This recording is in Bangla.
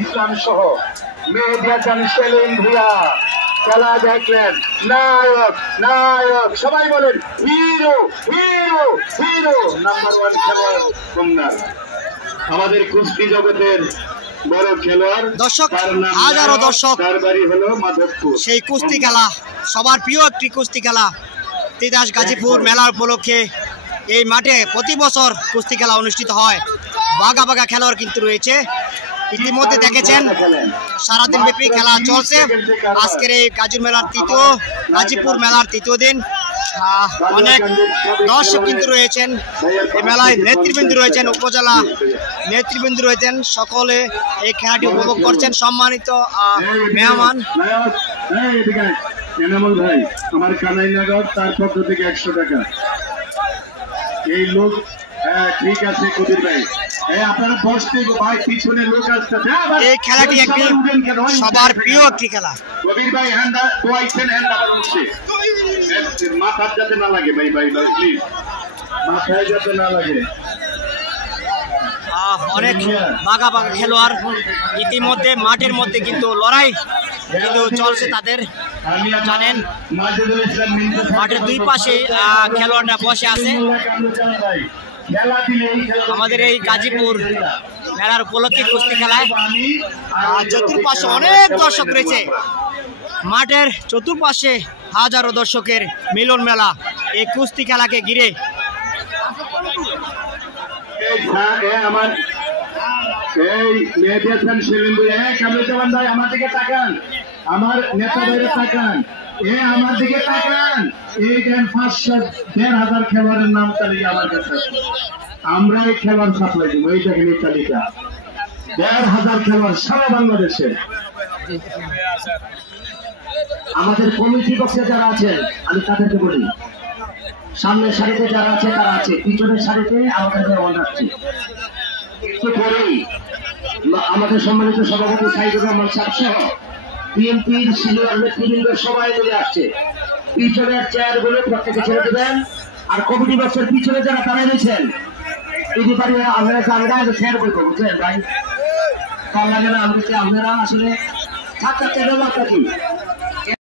ইসলাম সহ মেহেদী সেলিম ভুঁইয়া খেলা দেখলেন। নায়ক নায়ক সবাই বলেন হিরো হিরো হিরো। নাম্বার 1 খেলোয়াড় কুন্দাল, আমাদের কুস্তি জগতের বড় খেলোয়াড়। দর্শক, হাজারো দর্শক, তার বাড়ি হলো মাধবপুর। সেই কুস্তি খেলা, সবার প্রিয় একটি কুস্তি খেলা, তিতাস গাজীপুর মেলা উপলক্ষে এই মাঠে প্রতি বছর কুস্তি খেলা অনুষ্ঠিত হয়। বাঘা বাঘা খেলোয়াড় কিন্তু রয়েছে। ইতিমধ্যে দেখেছেন সারাদিন ব্যাপী খেলা চলছে। আজকের এই গাজীপুর মেলার তৃতীয় দিন। অনেক দর্শক কিন্তু রয়েছেন এই মেলায়, নেতৃবৃন্দ রয়েছেন, উপজেলা নেতৃবৃন্দ রয়েছেন, সকলে এই খেলাটি উপভোগ করছেন। সম্মানিত মেহমান এনামুল ভাই, আমার কানাইনগর, তার পক্ষ থেকে 100 টাকা। এই লোক, হ্যাঁ ঠিক আছে কবির ভাই, আপনারা বসতে ভাই, পিছনে লোক আসছে। এই খেলাটি একটি সবার প্রিয় একটি খেলা। কবির ভাই হ্যান্ড দোয়াইছেন, হ্যান্ড আবার উঠছে, মাথার যাতে না লাগে ভাই, ভাই ভাই প্লিজ, মাথায় যাতে না লাগে। অনেক বাঘা বাঘা খেলোয়াড় ইতিমধ্যে মাঠের মধ্যে কিন্তু লড়াই কিন্তু চলছে তাদের। জানেন মাঠের দুই পাশে খেলোয়াড়রা বসে আছে। আমাদের এই গাজীপুর মেলার উপলক্ষে কুস্তি খেলায় চতুর্পাশে অনেক দর্শক রয়েছে। মাঠের চতুর্পাশে হাজারো দর্শকের মিলন মেলা এই কুস্তি খেলাকে ঘিরে। আমার এই মেহেদী সেলিম ভুঁইয়া, কামরুজ্জামান ভাই আমার দিকে তাকান, আমার নেতা ভাইরা তাকান, আমার দিকে তাকান। এই দেন 5,500 খেলোয়াড়ের নাম তালিকা আমার কাছে। আমরা এই খেলোয়াড় সাপ্লাই দিব, এই দেখেন এই তালিকা, 1,500 খেলোয়াড় সারা বাংলাদেশে। আমাদের কমিটি বক্সে যারা আছেন আমি তাদেরকে বলি, সামনের সারিতে যারা আছে তারা আছে, পিছনের সারিতে আমাদের মেহমান আসছে। একটু পরেই আমাদের সম্মানিত সভাপতি সাইদুর রহমান সাহেব সহ বিএনপির সিনিয়র নেতৃবৃন্দ সবাই মিলে আসছে। পিছনের চেয়ার গুলো প্রত্যেকে ছেড়ে দেবেন। আর কমিটি বক্সের পিছনে যারা দাঁড়িয়ে রয়েছেন, যদি পারি আপনারা জায়গায় শেয়ার বই করবো ভাই, ভালো লাগে না আমাদেরকে। আপনারা আসলে থাকতে চাইলেও থাকি